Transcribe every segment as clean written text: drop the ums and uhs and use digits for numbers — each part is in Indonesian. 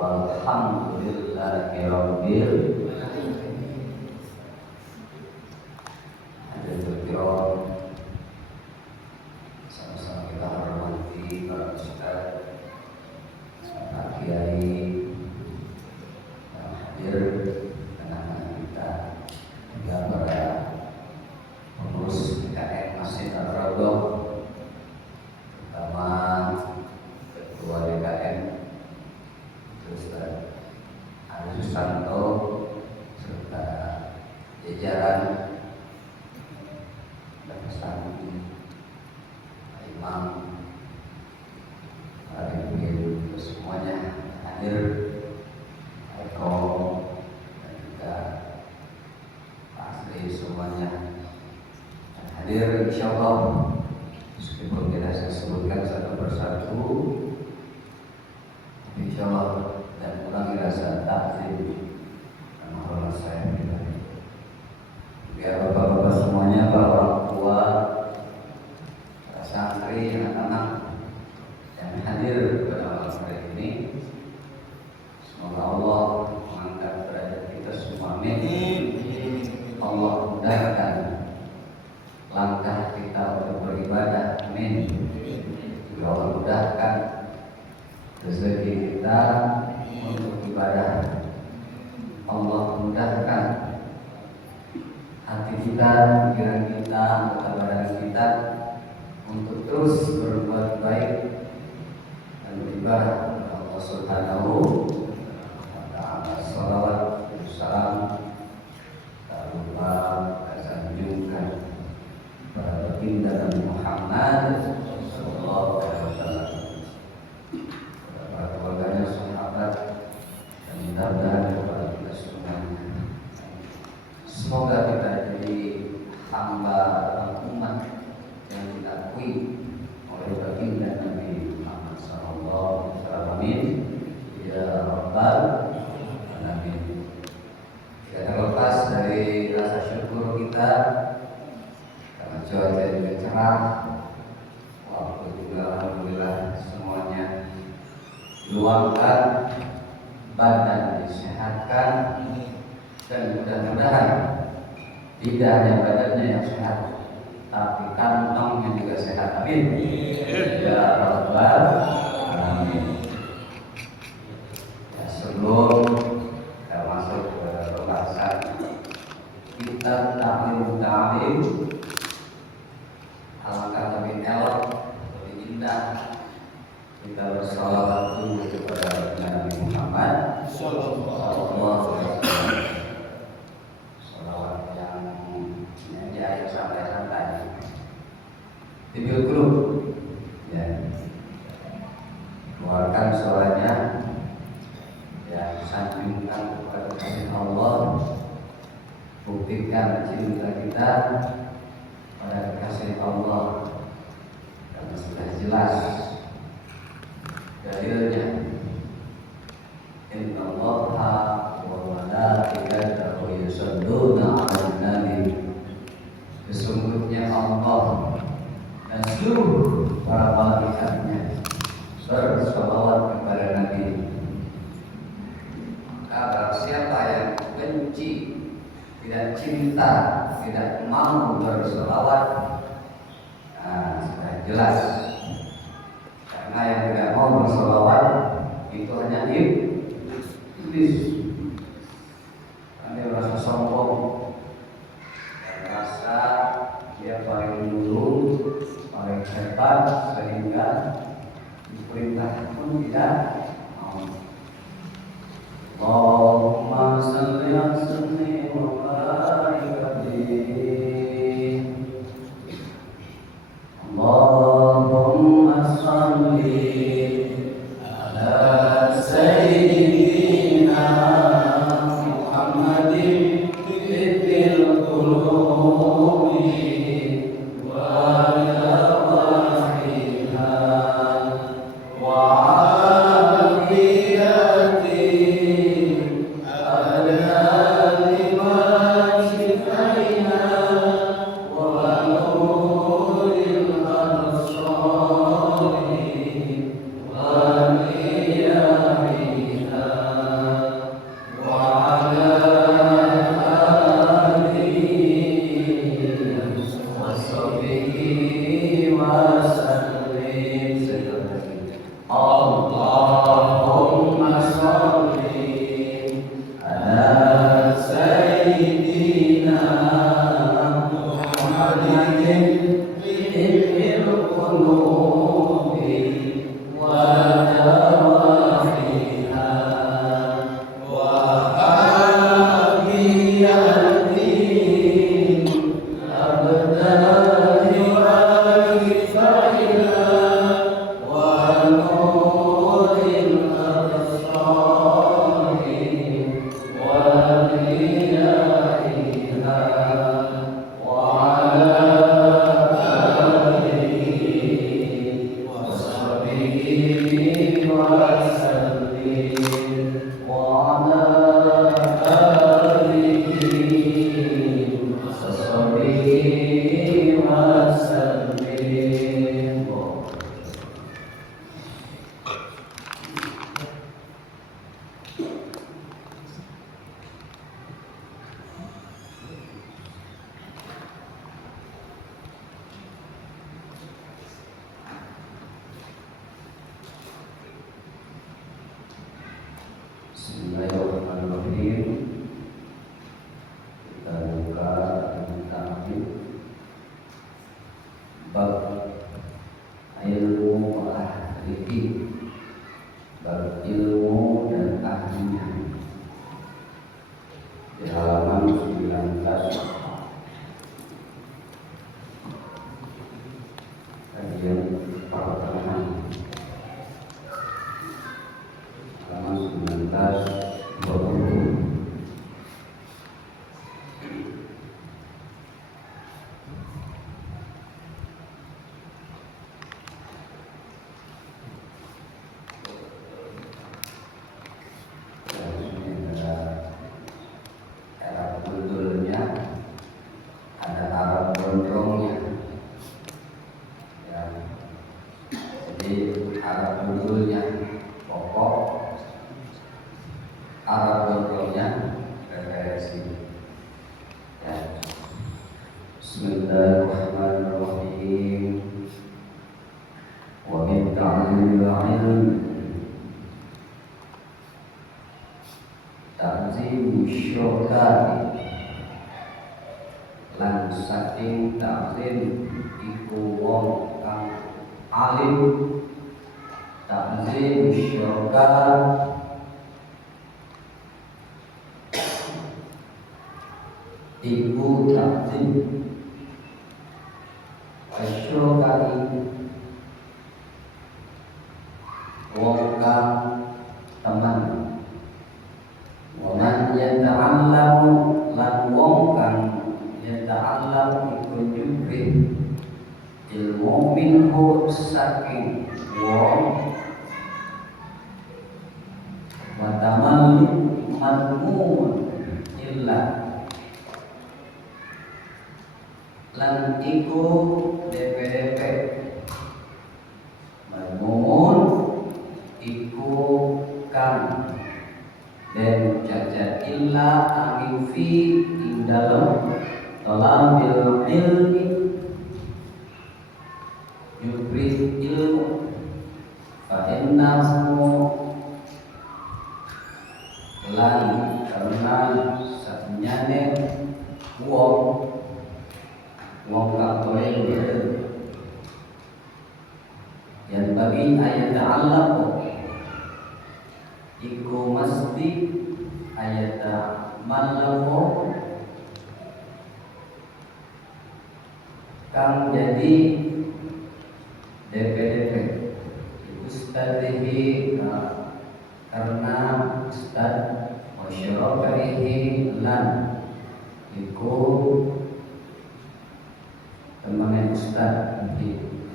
Walhamdulillahi rabbil alamin. Hadirin kiram, sama-sama kita hormati para ustaz, para kiai yang hadir, anak-anak kita, juga para pengurus PKN Masjid Ar-Raudhah, terutama ketua DKM Ustaz Ari Susanto serta jajaran dan santri, imam, para ibu semuanya hadir, Eko dan juga Pak Asri semuanya hadir, insyaallah. Meskipun tidak saya sebutkan satu persatu, insyaallah dan ulangi rasa takzim dan hormat saya pribadi. Biar bapak-bapak semuanya, para orang tua, para santri, anak-anak yang hadir pada malam hari ini, semoga Allah mengangkat derajat kita semua. Amin. Allah mudahkan langkah kita untuk beribadah. Amin. Juga Allah mudahkan rezeki kita untuk ibadah. Allah mudahkan hati kita, pikiran kita, mata badan kita untuk terus berbuat baik dan beribadah kepada Allah Subhanahu wa ta'ala. Salawat dan salam tak lupa kita sanjungkan pada baginda Nabi Muhammad sallallahu alaihi wasallam, kepada keluarganya, sahabat, dan mudah-mudahan kepada kita semuanya. Semoga kita jadi hamba dan umat yang diakui oleh baginda Nabi Muhammad sallallahu alaihi wasallam. Amin ya rabbal alamin. Tidak terlepas dari rasa syukur kita karena cuaca juga cerah, waktu juga alhamdulillah semuanya diluangkan, badan disehatkan, dan mudah-mudahan tidak hanya badannya yang sehat, tapi kantongnya juga sehat. Amin ya rabbal alamin. Ya, sebelum kita masuk ke pembahasan kitab Ta'lim, alangkah lebih elok, lebih indah kita bersalawat dulu kepada Nabi Muhammad sallallahu alaihi wasallam. Salawat yang jaya santai-santai, tibil grup, ya, keluarkan suaranya, ya, sanjungkan kepada kasih Allah, buktikan cinta kita pada kasih Allah, karena sudah jelas dalilnya. Innallaha wa malaikatahu yusholluna 'alan nabi. Sesungguhnya Allah dan seluruh para malaikatnya berselawat kepada Nabi. Maka siapa yang benci, tidak cinta, tidak mau berselawat, sudah jelas. Karena yang tidak mau berselawat itu hanya iblis. Dia merasa sombong, dan merasa dia paling dulu, paling hebat, sehingga diperintah pun tidak mau. Allahumma salli ala sayyidina Muhammad. Allahumma salli ala sayyidina Muhammadin fil qulubi wa rawahiha wa afiyati ala lima Allahumma sholli ala sayyidina Muhammadin bil qulubi wa dawafiha wa abiyatin abdani wa kifayla wa nuril absari wa diyaiha wa ala alihi wa sahbihi wa sallim wa ala alihi wa sahbihi wa sallim. Bismillahirrahmanirrahim. Kita buka dengan ta'awud bab ilmu ahli, bab ilmu dan ahlinya, di halaman 19. Kajian pertengahan halaman 19-20. Arab gundulnya, ada Arab gondrongnya, ya. Jadi Arab gundulnya pokok, Arab gondrongnya referensi. Ya. Bismillahirrahmanirrahim. Wa min ta'limil ilm ta'zim syukari, lan saking ta'zim iku wong kang alim. Ta'zim syukar iku ta'zim syukari wong kang teman. Waman yata'allamu, lan wong kang yata'allamu iku nyupri ilmu minhu saking wong, wa tamallu madmun illa, lan iku DPDP madmun iku kang dan cacat illa angin fi ing dalam talabil ilmi, yubris ilmu, fa innahu lan karena saknyane wong katole ilmu yang bagi ayat Allah iku mesti ayat malawo kang jadi DPDP ustadzihi, karena ustad wasyrokaihi lan iku temannya ustad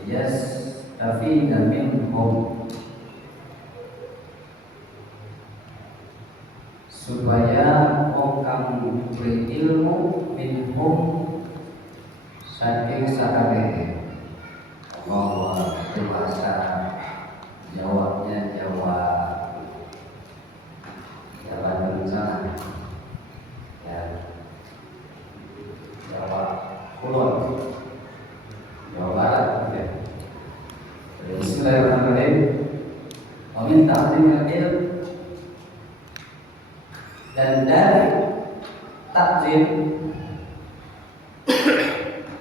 yes tapi minhum, supaya orang berilmu minhum saking sakabeh. Allah bahasa jawabnya Jawa Bandung sana, ya Jawa Kulon, Jawa Barat, ya. Bismillahirrahmanirrahim. wa min ta'zimil ilm, dan dari takzim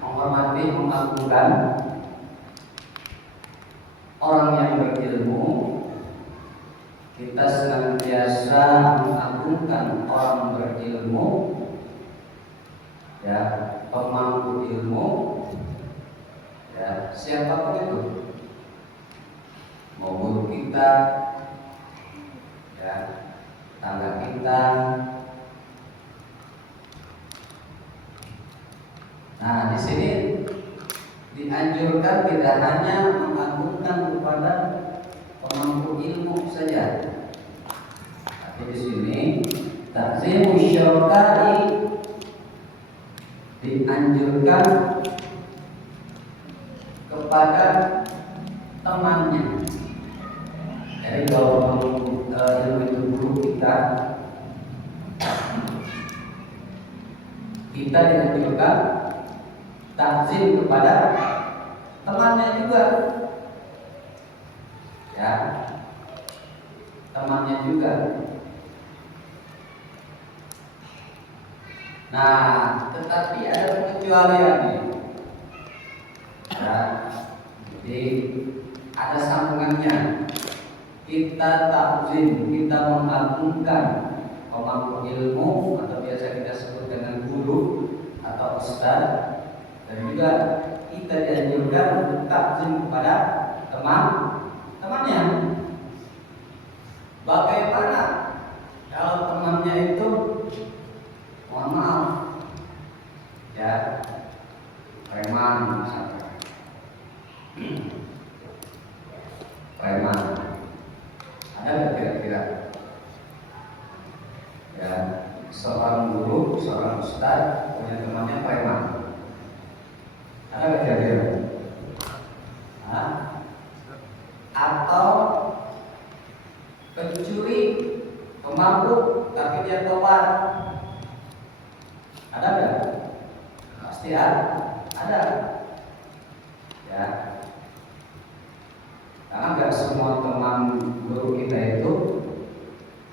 menghormati, mengagungkan orang yang berilmu. Kita senantiasa mengagungkan orang berilmu, ya, pemangku ilmu, ya, siapapun itu, mau guru kita, ya, tangga kita. Nah, di sini dianjurkan tidak hanya mengagungkan kepada pemangku ilmu saja, tapi di sini takzimu syarika'i dianjurkan kepada temannya. Jadi kalau ilmu itu guru kita dianjurkan takzim kepada temannya juga, ya, temannya juga. Nah, tetapi ada pengecualian nih, ya. Jadi ada sambungannya. Kita takzim, kita mengagungkan pemangku ilmu atau biasa kita sebut dengan guru atau ustaz. Dan juga kita dianjurkan untuk takzim kepada temannya. Bagaimana kalau temannya itu, mohon maaf, ya, preman misalnya, preman, ada nggak kira-kira? Ya, seorang guru, seorang ustaz punya temannya preman. Ada nggak kira-kira? Atau pencuri, pemabuk, tapi dia tobat, ada nggak? Pasti ada. Ya, karena nggak semua teman guru kita itu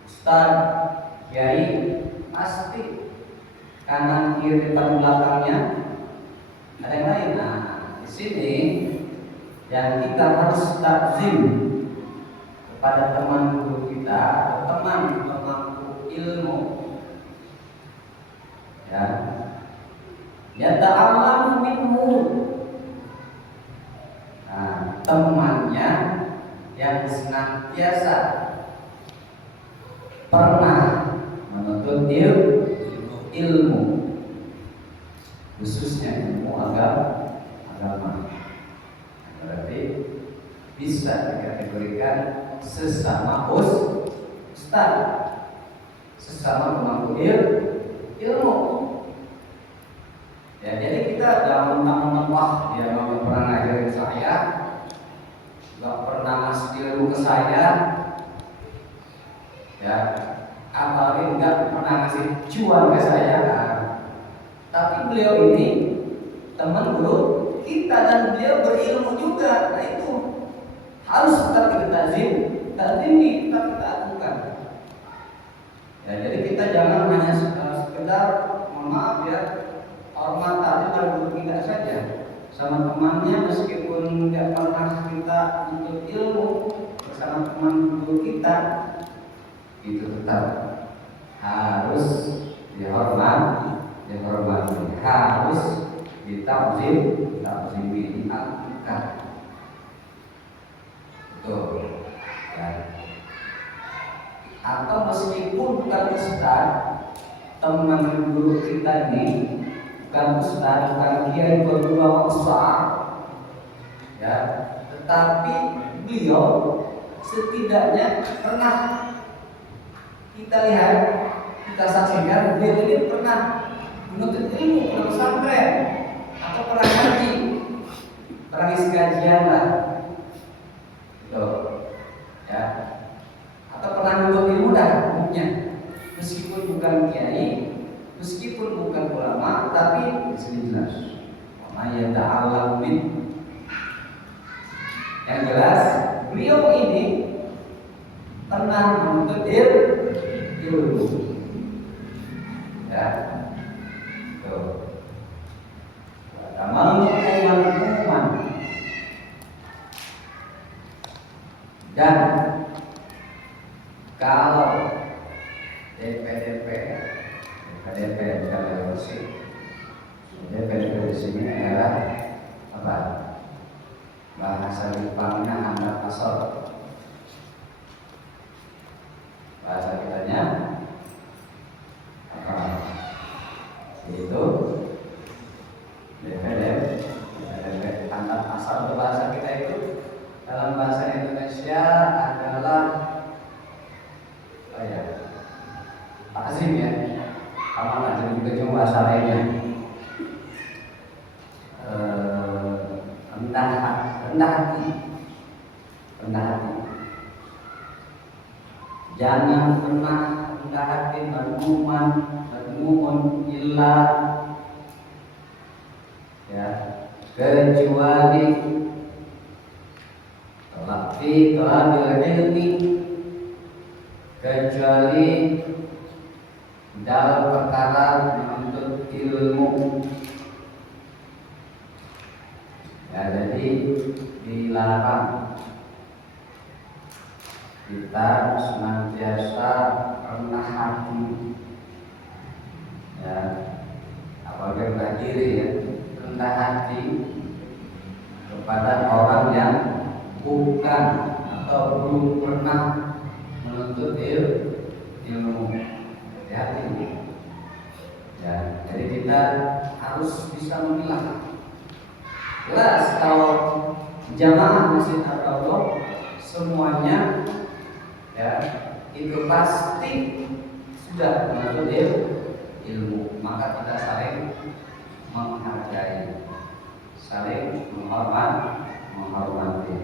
ustaz, kiai, pasti kanan kiri depan belakangnya ada yang lain. Nah, di sini yang kita harus takzim kepada teman guru kita atau teman pemangku ilmu, ya, yata'allamu minhu. Nah, temannya yang senantiasa pernah menuntut ilmu, khususnya ilmu agama. Berarti bisa dikategorikan sesama ustaz, sesama pemangku ilmu. Ya, jadi kita jangan mentang-mentang wah dia nggak pernah ngajarin saya, nggak pernah ngasih ilmu ke saya, ya, apalagi nggak pernah ngasih cuan ke saya. Tapi beliau ini teman guru kita dan beliau berilmu juga. Nah, itu harus tetap kita takzimi, tetap kita agungkan. Ya, jadi kita jangan hanya sekedar mohon maaf ya, hormat tadi pada guru kita saja, sama temannya meskipun tidak pernah kita untuk ilmu bersama teman guru kita, itu tetap harus dihormati, harus ditakzimi, diagungkan. Betul. Ya. Atau meskipun bukan ustaz, teman guru kita ini bukan ustaz, bukan kiai berulama besar, ya, tetapi beliau setidaknya pernah kita lihat, kita saksikan beliau ini pernah menuntut ilmu, pernah pesantren atau pernah ngaji, pernah isi kajian lah, gitu, ya, atau pernah menuntut ilmu dah umumnya, meskipun bukan kiai, meskipun bukan ulama, tapi di sini jelas, ya ta'allamu min. Yang jelas beliau ini pernah menuntut ilmu. Ya, tuh. Tamal kuman. Dan kalau DPDP kalau sih DPDP di sini adalah apa? Bahasa Jepangnya anak asal, bahasa kitanya apa? Itu DPDP anak asal bahasa kita itu dalam bahasa Indonesia adalah takzim ya. Sama aja juga cuma bahasa lainnya. Rendah hati. Jangan pernah rendah hati bermumun illa ya, kecuali talabil ilmi, kecuali dalam perkara menuntut ilmu. Ya, jadi dilarang kita senantiasa rendah hati, ya, apalagi rendah diri ya, rendah hati kepada orang yang bukan atau belum pernah menuntut ilmu. Hati-hati. Ya, jadi kita harus bisa memilah. Jelas kalau jamaah Masjid Ar-Raudhah semuanya ya itu pasti sudah menuntut ilmu, maka kita saling menghargai, saling menghormati.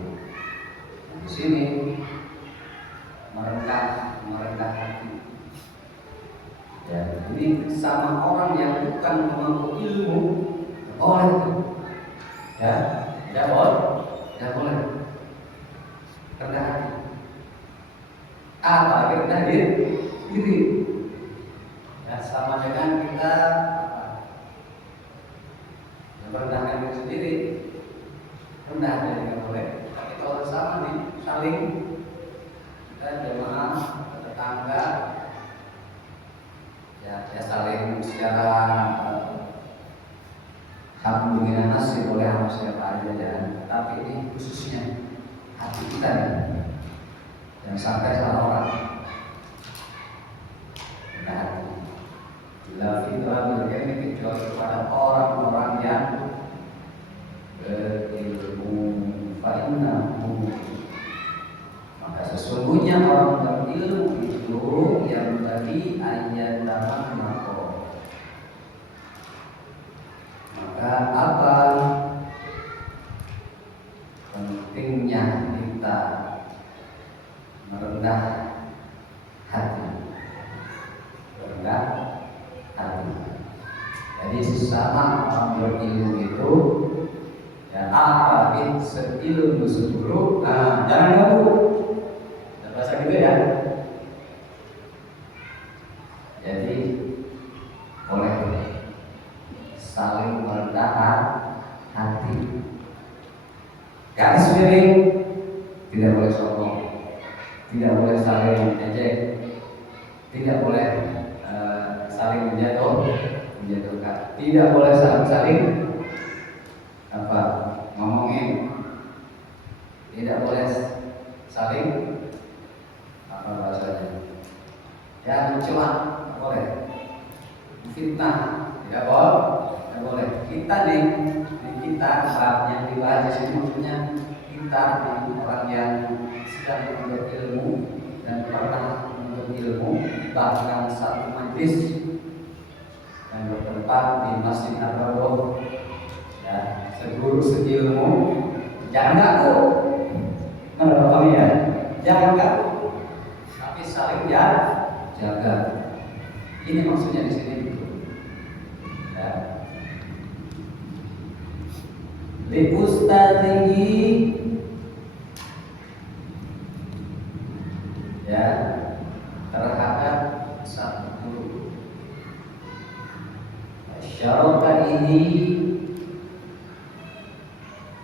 Di sini merendah hati. Ya, ini sama orang yang bukan mengaku ilmu boleh. Ya, tidak boleh. Rendah hati. Apalagi rendah diri. Ya, sama dengan kita merendahkan diri sendiri. Rendah diri tidak boleh. Tapi kalau sama nih, saling kita jemaah tetangga ya saling secara alhamdulillah nasi boleh sama siapa aja ya. Tapi ini khususnya hati kita nih, jangan sampai salah orang. Rendah hati. Bila fitrah ini kecuali kepada orang-orang yang berilmu, fa'innahu, maka sesungguhnya orang berilmu itu yang tadi ayat nama mako. Maka apa pentingnya kita merendah hati. Jadi sesama orang berilmu itu ya apalagi seilmu sepuluh, jangan ganggu. Bahasa gitu ya. Jadi boleh saling merendah hati. Garis miring, tidak boleh sombong, tidak boleh saling ejek, tidak boleh saling menjatuhkan, tidak boleh saling apa ngomongin, tidak boleh saling apa bahasanya ya mencela, boleh fitnah, tidak boleh. Kita nih kita yang dibahas di sini maksudnya kita orang yang sedang menuntut ilmu dan pernah menuntut ilmu, bahkan satu majlis dan bertempat di Masjid Ar-Raudhah ya, seguru seilmu, jangan ganggu. Menurut kami ya, jangan ganggu, tapi saling jaga. Ini maksudnya di sini gitu. Ya. Li ustadzihi ya terhadap satu guru. Syaratkan ini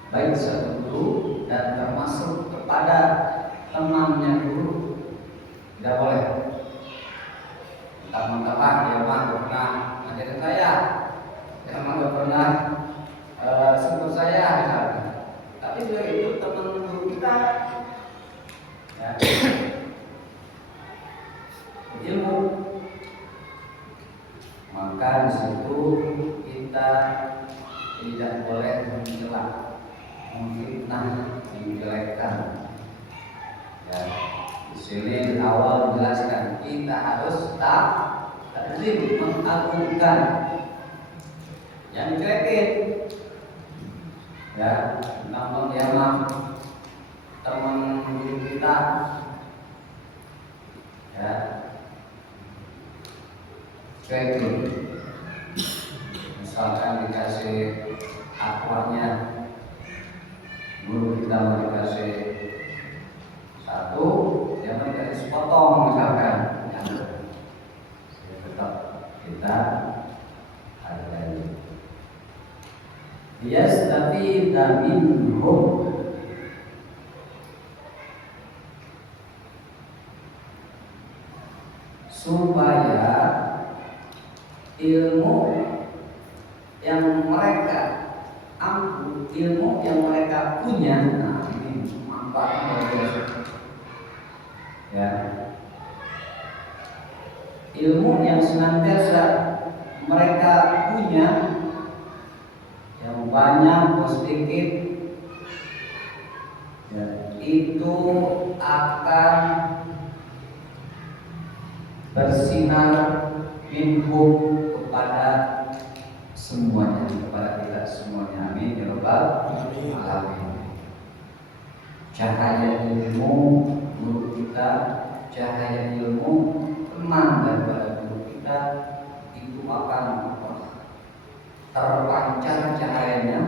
baik satu guru dan termasuk kepada temannya guru tidak boleh. Teman-teman dia mah pernah ngajarin saya, dia mah gak pernah sebut saya misalnya. Tapi dia itu teman guru kita, ya. Ilmu, maka di situ kita tidak boleh mencela, memfitnah, menjelekkan. Ya, di sini awal menjelaskan kita harus taklim, mengagungkan, yang dijelekin. Ya, namun dia mah teman guru kita, ya. Cuekin, misalkan dikasih aquanya, guru kita mau dikasih satu, dia mau dikasih sepotong misalkan, ya. Tetap kita hargai. Yastafida minhum, supaya ilmu yang mereka ampu, ilmu yang mereka punya, nah ini manfaatnya luar biasa. Ya, ilmu yang senantiasa mereka punya, yang banyak atau sedikit, ya, itu akan bersinar minhum kepada semuanya, kepada kita semuanya. Amin ya rabbal alamin. Cahaya ilmu guru kita, cahaya ilmu teman daripada guru kita itu akan terpancar cahayanya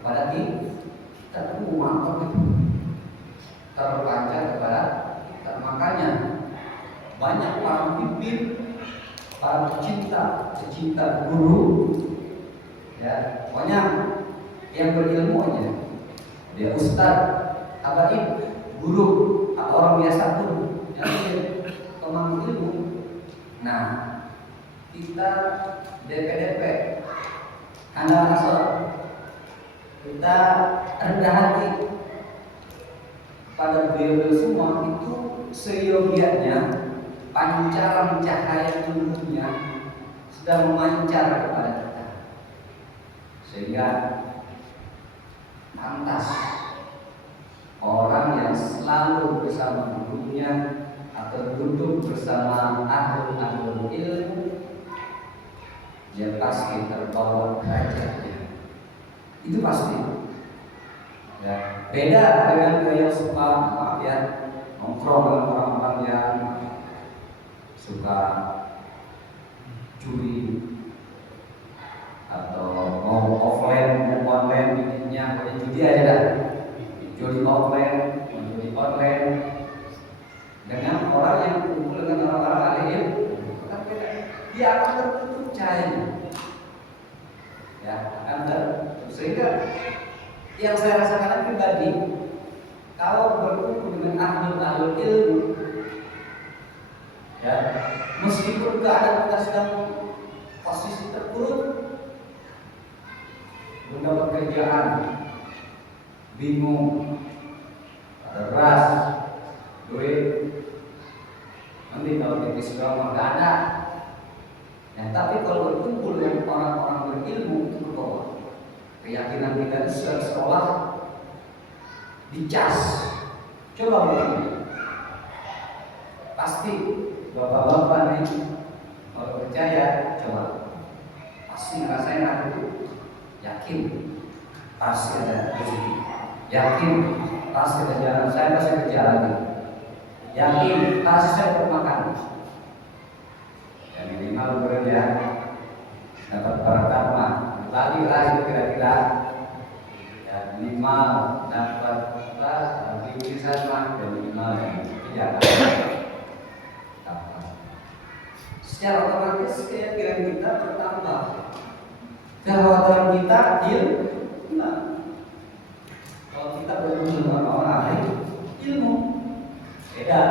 kepada kita. Mantap itu, terpancar kepada kita. Makanya banyak para pemimpin, para pecinta guru, ya, pokoknya yang berilmu aja, dia ustadz, habaib, guru, atau orang biasa pun, yang teman ilmu. Nah, kita DP handal asal, kita rendah hati pada beliau semua, itu seyogianya pancaran cahaya ilmunya sudah memancar kepada kita, sehingga pantas orang yang selalu bersama gurunya atau duduk bersama ahlul ilmu, dia pasti terbawa derajatnya. Itu pasti. Ya, beda dengan yang suka, maaf ya, nongkrong dengan orang-orang yang suka curi atau mau offline, mau online, bikinnya boleh judi aja dah. Judi offline, judi online, dengan orang yang kumpul dengan orang-orang alim, dia akan tertutup cahayanya. Ya, akan tertutup. Sehingga yang saya rasakan pribadi, kalau berkumpul dengan ahlul ilmu, ya, meskipun keadaan kita sedang posisi terpuruk, mendapat kerjaan, bingung, ada ras, duit, nanti kalau kita sudah nggak ada. Ya, tapi kalau berkumpul dengan orang-orang berilmu, itu berubah. Keyakinan kita itu seolah dicas. Coba begini, pasti bapak-bapak nih kalau percaya, coba pasti ngerasain aku itu, yakin pasti ada rezeki, yakin pasti ada jalan, saya pasti kerja lagi, yakin pasti saya bermakan. Ya minimal bekerja dapat berkat mah, lagi kira-kira, ya minimal dapat bisa mah, minimal ya kerja. secara otomatis keyakinan kita bertambah, kekhawatiran kita hilang. Kalau kita bertemu dengan orang lain, ilmu beda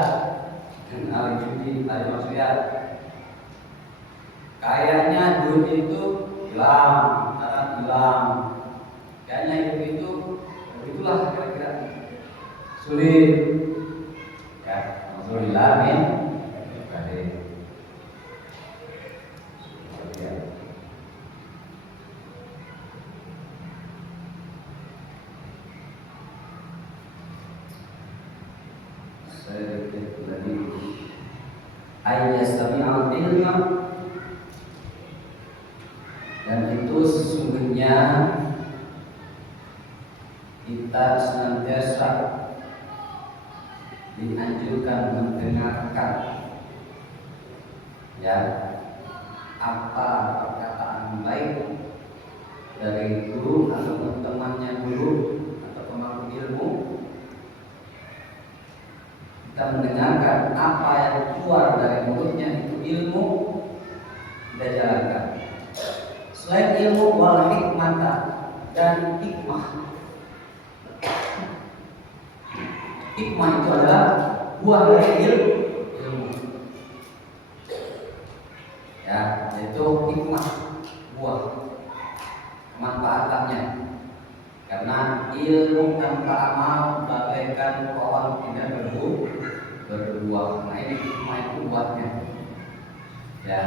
dengan ahli judi, ahli maksiat. Kayaknya duit itu hilang, sekarang hilang. Kayaknya hidup itu begitulah kira-kira, sulit. Ya, alhamdulillah, amin. Ayyastami'al ilma, dan itu sesungguhnya kita senantiasa dianjurkan mendengarkan ya apa perkataan baik dari guru atau temannya guru atau pemangku ilmu. Kita mendengarkan apa yang keluar dari mulutnya itu ilmu, kita jalankan. Selain ilmu, wal hikmata, dan hikmah. Hikmah itu adalah buah dari ilmu. Ya, yaitu hikmah, buah manfaatnya. Karena ilmu tanpa amal bagaikan pohon tidak berbuah. Nah, ini hikmah itu buahnya. Ya,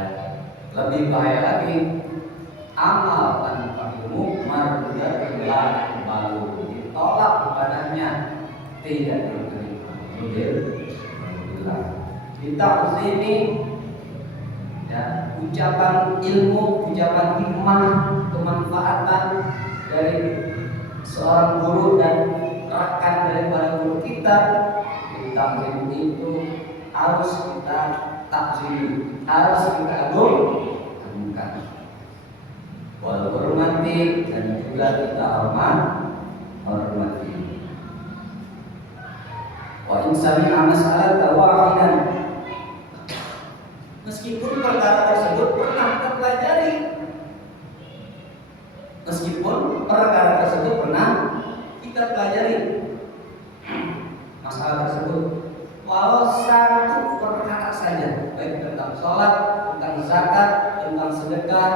lebih bahaya lagi, amal tanpa ilmu mardudatullah baru ditolak ibadahnya, tidak diterima. Alhamdulillah. Kita sini ya, ucapan ilmu, ucapan hikmah, kemanfaatan dari seorang guru dan rekan daripada guru kita itu harus kita takzim, harus kita agungkan, hormati, dan juga kita hormati. Wa insani amasalat wahidan, meskipun perkara tersebut pernah kita pelajari, masalah tersebut, walau satu perkara saja, baik tentang sholat, tentang zakat, tentang sedekah,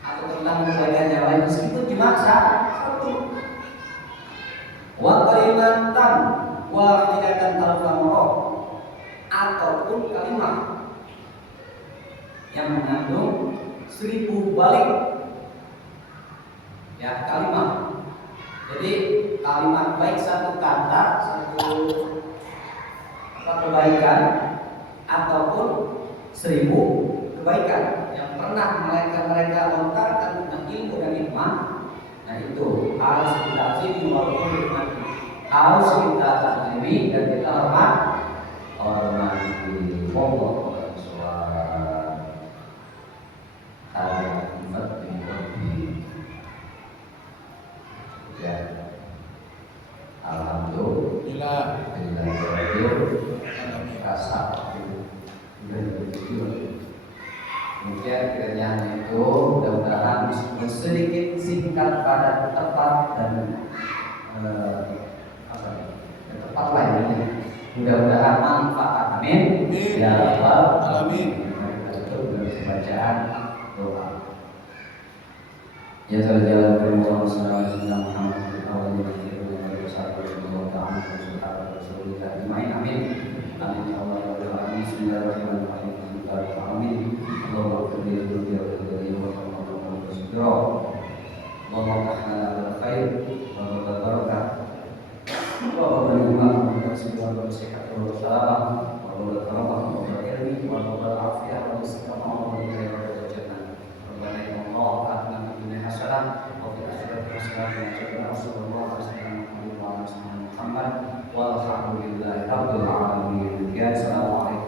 atau tentang kebaikan yang lain, meskipun cuma satu. Wa kalimatan wahidatan al-famroh, ataupun kalimat yang mengandung 1000 balik. Ya, kalimat. Jadi kalimat baik satu kata, satu kebaikan, ataupun 1000 kebaikan yang pernah mereka lontarkan tentang ilmu dan hikmah. Nah, itu harus kita akui, walaupun hikmah harus kita takzimi dan kita hormati. Monggo suara hadirat bin ya. Alhamdulillah, rasa kemudian kiranya itu mudah-mudahan meskipun sedikit singkat pada tepat dan tepat lainnya, mudah-mudahan manfaat. Amin ya rabbal alamin. Bacaan doa. Ya jalan Muhammad sallallahu alaihi wasallam. Amin. Amin ya Allah ya Rabbal alamin. Bismillahirrahmanirrahim. Amin. Allahumma qaddir dunya wa qaddir Allahumma tahna al khair wa barakah wa barakah wa sehat wa salam wa barakah wa ilmi wa afiyah wa istiqamah wa jannah. Rabbana ya Allah atina fid dunya hasanah wa fil akhirati hasanah wa sallallahu alaihi wa sallam Muhammad walhamdulillahi rabbil alamin. Ya, assalamualaikum.